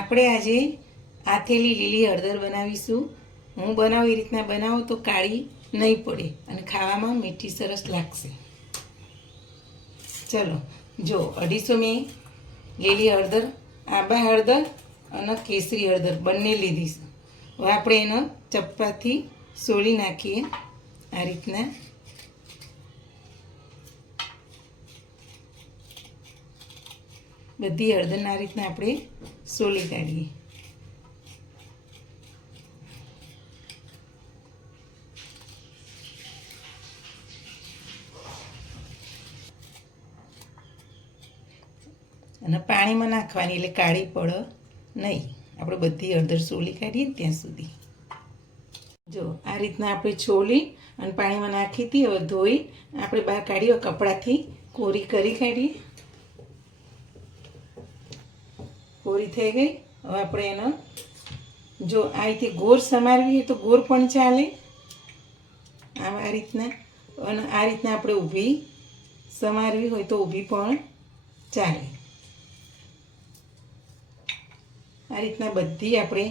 આપણે આજે આથેલી લીલી હળદર બનાવીશું. હું બનાવું એ રીતના બનાવો તો કાળી નહીં પડે અને ખાવામાં મીઠી સરસ લાગશે. ચલો જો 250 મેં લીલી હળદર, આંબા હળદર અને કેસરી હળદર બંને લીધી છે. હવે આપણે એનો ચપ્પાથી સોળી નાખીએ આ રીતના. બધી હળદરના આ રીતના આપણે સોલી કાઢીએ. અને પાણીમાં નાખવાની એટલે કાળી પડે નહીં. આપણે બધી હળદર સોલી કાઢીએ ને ત્યાં સુધી. જો આ રીતના આપણે છોલી અને પાણીમાં નાખી હતી. હવે ધોઈ આપણે બહાર કાઢીએ, કપડાથી કોરી કરી કાઢીએ. કોરી થઈ ગઈ. હવે આપણે એનો જો આ રીતે ગોળ સમારવી તો ગોળ પણ ચાલે, આમ આ રીતના. અને આ રીતના આપણે ઊભી સમારવી હોય તો ઊભી પણ ચાલે. આ રીતના બધી આપણે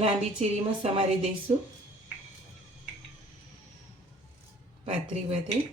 લાંબી ચીરીમાં સમારી દઈશું, પાતળી પાતળી.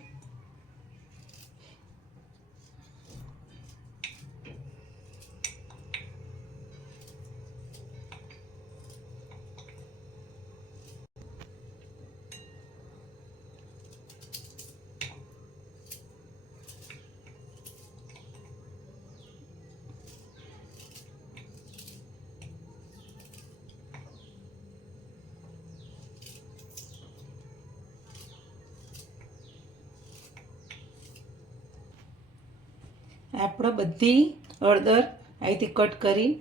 આપણે બધી હળદર આ રીતે કટ કરી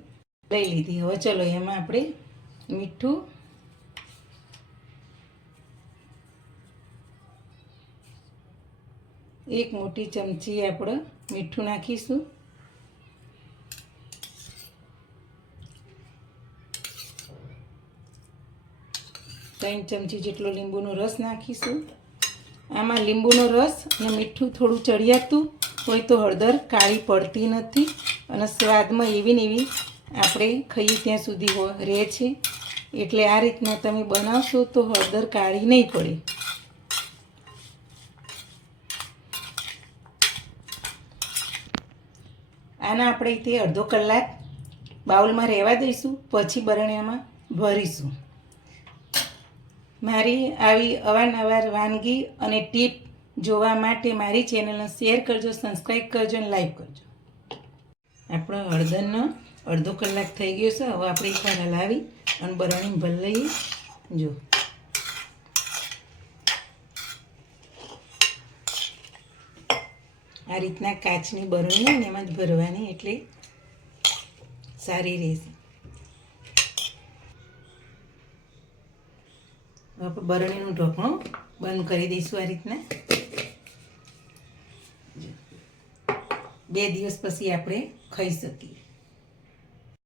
લઈ લીધી. હવે ચલો એમાં આપણે મીઠું, એક મોટી ચમચી આપણે મીઠું નાખીશું. ત્રણ ચમચી જેટલો લીંબુનો રસ નાખીશું. આમાં લીંબુનો રસ અને મીઠું થોડું ચડિયાતું હોય તો હળદર કાળી પડતી નથી અને સ્વાદમાં એવી ને એવી આપણે ખાઈએ ત્યાં સુધી રહે છે. એટલે આ રીતના તમે બનાવશો તો હળદર કાળી નહીં પડે. આના આપણે તે અડધો કલાક બાઉલમાં રહેવા દઈશું, પછી બરણીયામાં ભરીશું. મારી આવી અવારનવાર વાનગી અને ટીપ જોવા માટે મારી ચેનલને શેર કરજો, સબસ્ક્રાઈબ કરજો અને લાઈક કરજો. આપણો હળદરનો અડધો કલાક થઈ ગયો છે. હવે આપણે એકવાર હલાવી અને બરણી ભરી લઈએ. જો આ રીતના કાચની બરણી હોય ને એમાં જ ભરવાની, એટલે સારી રહેશે. આપણે બરણીનું ઢોકણું બંધ કરી દઈશું આ રીતના. 2 દિવસ પછી આપણે ખાઈ શકીએ.